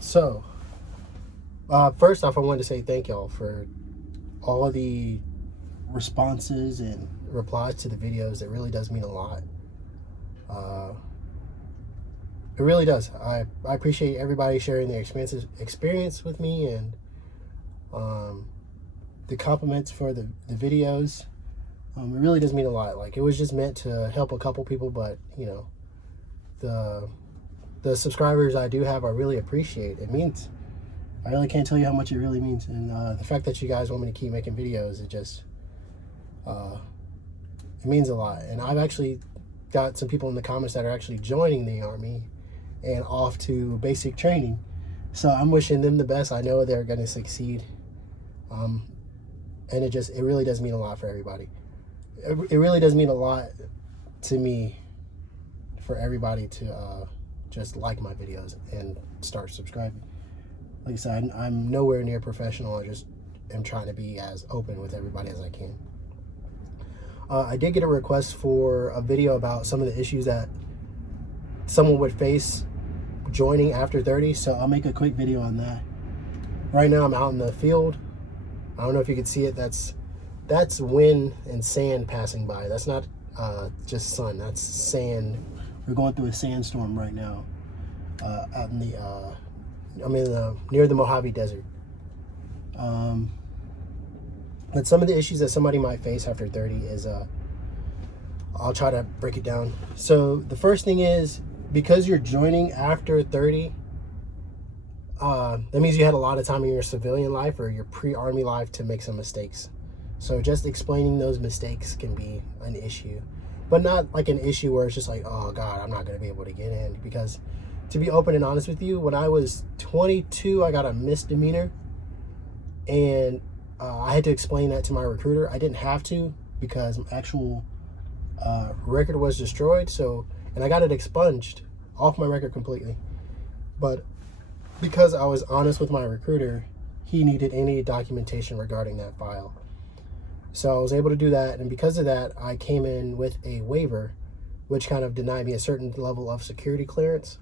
So, first off, I wanted to say thank y'all for all of the responses and replies to the videos. It really does mean a lot. It really does. I appreciate everybody sharing their experience with me, and the compliments for the videos. It really does mean a lot. Like, it was just meant to help a couple people, but you know, the subscribers I do have, I really appreciate. It means, I really can't tell you how much it really means. And the fact that you guys want me to keep making videos, it just it means a lot. And I've actually got some people in the comments that are actually joining the Army and off to basic training, so I'm wishing them the best. I know they're going to succeed, and it really does mean a lot for everybody. It really does mean a lot to me for everybody to just like my videos and start subscribing. Like I said, I'm nowhere near professional. I just am trying to be as open with everybody as I can. I did get a request for a video about some of the issues that someone would face joining after 30, so I'll make a quick video on that. Right now I'm out in the field. I don't know if you can see it. That's wind and sand passing by. That's not just sun, that's sand. We're going through a sandstorm right now out in the I'm in near the Mojave Desert. But some of the issues that somebody might face after 30 is I'll try to break it down. So the first thing is, because you're joining after 30, that means you had a lot of time in your civilian life or your pre-Army life to make some mistakes. So just explaining those mistakes can be an issue, but not like an issue where it's just like, oh God, I'm not going to be able to get in. Because to be open and honest with you, when I was 22, I got a misdemeanor, and I had to explain that to my recruiter. I didn't have to, because my actual record was destroyed. So, and I got it expunged off my record completely. But because I was honest with my recruiter, he needed any documentation regarding that file. So I was able to do that, and because of that, I came in with a waiver, which kind of denied me a certain level of security clearance.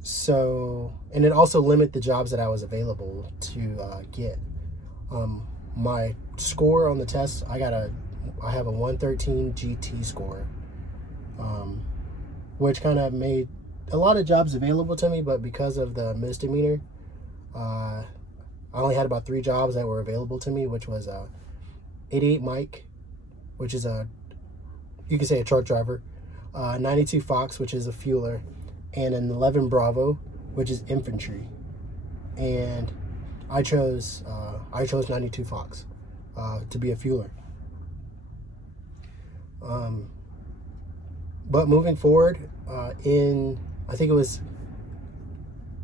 So, and it also limited the jobs that I was available to get. My score on the test, I have a 113 GT score, which kind of made a lot of jobs available to me. But because of the misdemeanor, I only had about 3 jobs that were available to me, which was 88 Mike, which is you could say a truck driver, 92 Fox, which is a fueler, and an 11 Bravo, which is infantry. And I chose 92 Fox to be a fueler. But moving forward, I think it was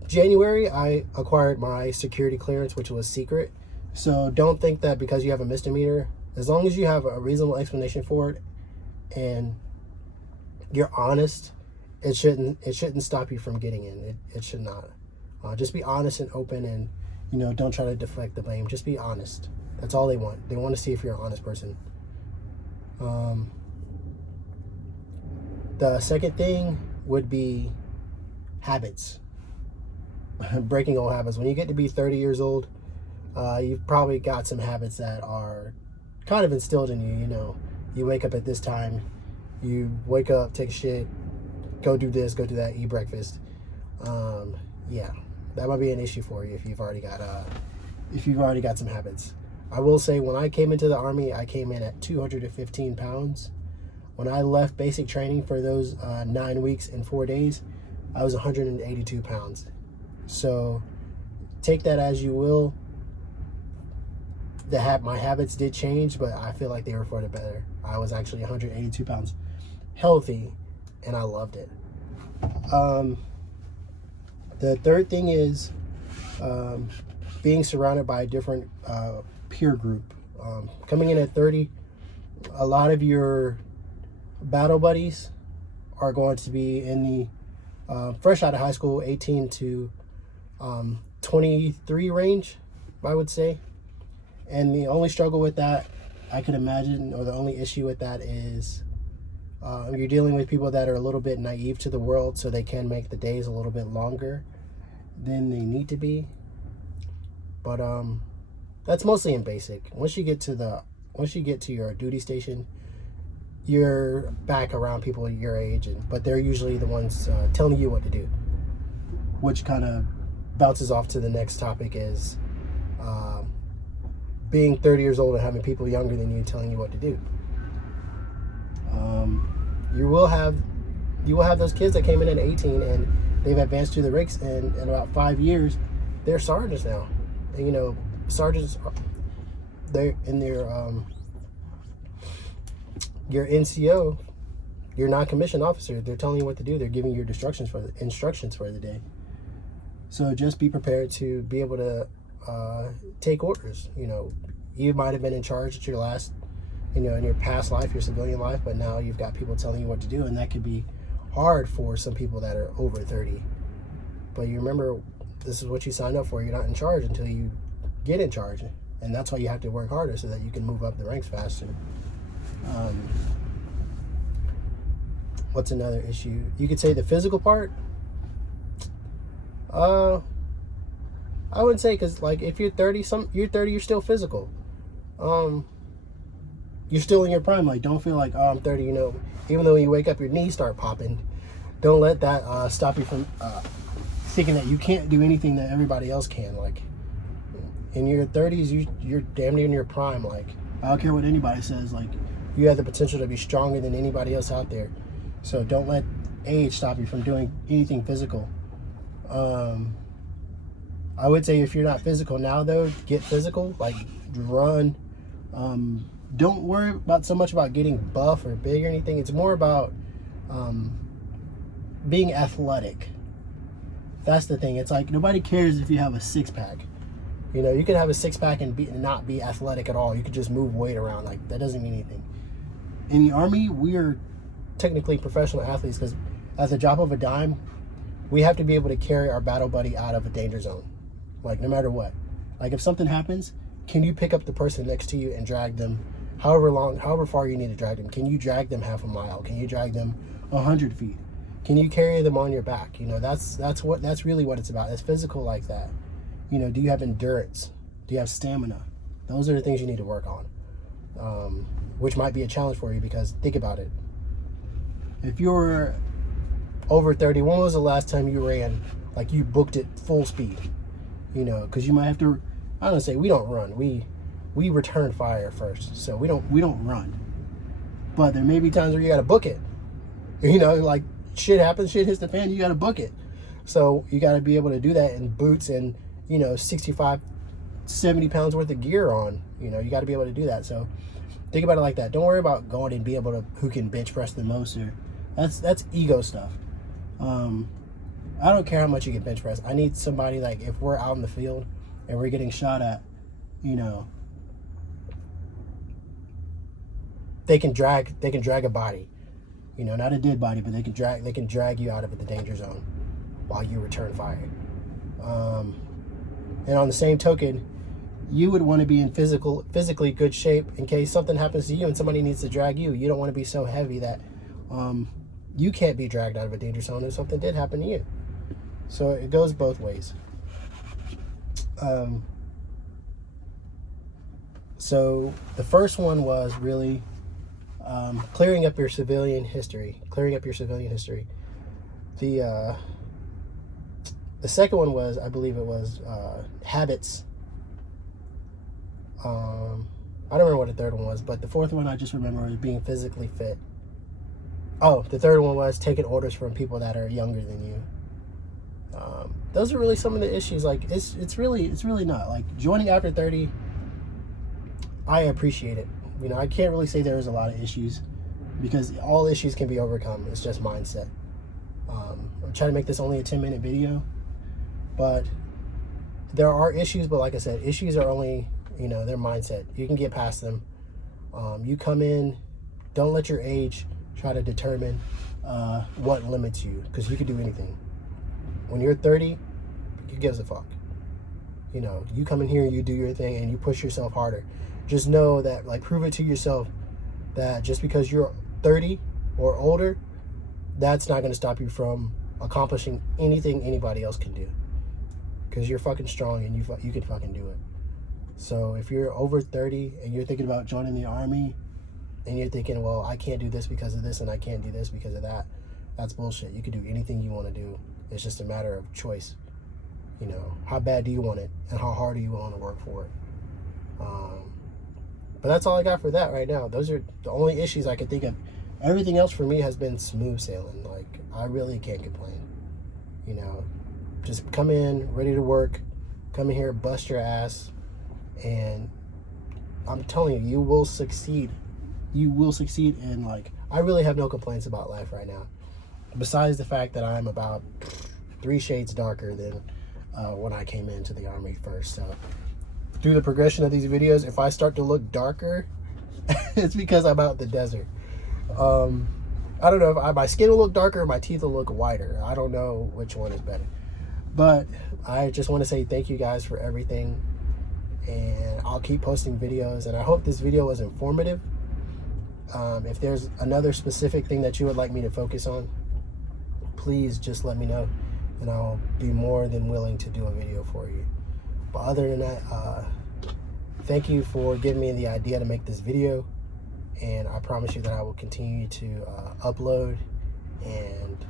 January, I acquired my security clearance, which was secret. So don't think that because you have a misdemeanor, as long as you have a reasonable explanation for it and you're honest, it shouldn't stop you from getting in. It should not. Just be honest and open, and don't try to deflect the blame. Just be honest. That's all they want. They want to see if you're an honest person. The second thing would be habits. Breaking old habits. When you get to be 30 years old, you've probably got some habits that are kind of instilled in you. You wake up at this time, you wake up, take a shit, go do this, go do that, eat breakfast. Yeah, that might be an issue for you if you've already got some habits. I will say, when I came into the Army, I came in at 215 pounds. When I left basic training for those 9 weeks and 4 days, I was 182 pounds. So take that as you will. My habits did change, but I feel like they were for the better. I was actually 182 pounds healthy, and I loved it. The third thing is being surrounded by a different peer group. Coming in at 30, a lot of your battle buddies are going to be in the fresh out of high school, 18 to 23 range, I would say. And the only struggle with that I could imagine, or the only issue with that, is You're dealing with people that are a little bit naive to the world, so they can make the days a little bit longer than they need to be. But that's mostly in basic. Once you get to your duty station, you're back around people your age, but they're usually the ones telling you what to do, which kind of bounces off to the next topic is being 30 years old and having people younger than you telling you what to do. You will have those kids that came in at 18 and they've advanced through the ranks, and in about 5 years they're sergeants now. And sergeants, they're in their your NCO, your non-commissioned officer, they're telling you what to do. They're giving you instructions for the day. So just be prepared to be able to take orders. You might have been in charge at your last, in your past life, your civilian life, but now you've got people telling you what to do, and that could be hard for some people that are over 30. But you remember, this is what you signed up for. You're not in charge until you get in charge, and that's why you have to work harder so that you can move up the ranks faster. What's another issue? You could say the physical part. I wouldn't say, because like if you're 30, you're still physical. You're still in your prime. Like, don't feel like, oh, I'm 30. Even though when you wake up, your knees start popping. Don't let that stop you from thinking that you can't do anything that everybody else can. Like, in your 30s, you're damn near in your prime. Like, I don't care what anybody says. Like, you have the potential to be stronger than anybody else out there. So don't let age stop you from doing anything physical. I would say if you're not physical now, though, get physical. Like, run. Don't worry so much about getting buff or big or anything. It's more about being athletic. That's the thing. It's like nobody cares if you have a six-pack. You could have a six-pack and not be athletic at all. You could just move weight around. Like, that doesn't mean anything. In the Army, we are technically professional athletes because at the drop of a dime, we have to be able to carry our battle buddy out of a danger zone. Like, no matter what. Like, if something happens, can you pick up the person next to you and drag them however far you need to drag them? Can you drag them half a mile? Can you drag them 100 feet? Can you carry them on your back? That's really what it's about. It's physical like that. Do you have endurance? Do you have stamina? Those are the things you need to work on, which might be a challenge for you, because think about it. If you're over 30, when was the last time you ran, like you booked it full speed? Because you might have to, I don't say we don't run. We return fire first, so we don't run. But there may be times where you got to book it. Like shit happens, shit hits the fan, you got to book it. So you got to be able to do that in boots and 65, 70 pounds worth of gear on. You got to be able to do that. So think about it like that. Don't worry about going and be able to who can bench press the most. Or that's ego stuff. I don't care how much you can bench press. I need somebody, like, if we're out in the field and we're getting shot at, they can drag a body, not a dead body, but they can drag you out of the danger zone while you return fire. And on the same token, you would want to be in physically good shape in case something happens to you and somebody needs to drag you. You don't want to be so heavy that you can't be dragged out of a danger zone if something did happen to you. So it goes both ways. So the first one was really clearing up your civilian history. The second one was, I believe it was habits. I don't remember what the third one was, but the fourth one I just remember was being physically fit. Oh, the third one was taking orders from people that are younger than you. Those are really some of the issues. Like, it's really not. Like, joining after 30, I appreciate it. I can't really say there's a lot of issues, because all issues can be overcome. It's just mindset. I'm trying to make this only a 10-minute video, but there are issues. But like I said, issues are only, their mindset. You can get past them. You come in, don't let your age try to determine what limits you, because you can do anything. When you're 30, who gives a fuck? You come in here, you do your thing, and you push yourself harder. Just know that, like, prove it to yourself that just because you're 30 or older, that's not going to stop you from accomplishing anything anybody else can do. Because you're fucking strong and you can fucking do it. So if you're over 30 and you're thinking about joining the Army and you're thinking, well, I can't do this because of this and I can't do this because of that, that's bullshit. You can do anything you want to do. It's just a matter of choice. You know, how bad do you want it and how hard are you willing to work for it? But that's all I got for that right now. Those are the only issues I could think of. Everything else for me has been smooth sailing. Like, I really can't complain. You know, just come in, ready to work, come in here, bust your ass, and I'm telling you, you will succeed. You will succeed, and like, I really have no complaints about life right now. Besides the fact that I'm about 3 shades darker than when I came into the Army first. So through the progression of these videos, if I start to look darker, it's because I'm out in the desert. I don't know if my skin will look darker or my teeth will look whiter. I don't know which one is better. But I just want to say thank you guys for everything. And I'll keep posting videos. And I hope this video was informative. If there's another specific thing that you would like me to focus on, please just let me know. And I'll be more than willing to do a video for you. But other than that, thank you for giving me the idea to make this video. And I promise you that I will continue to upload. And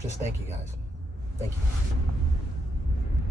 just thank you guys. Thank you.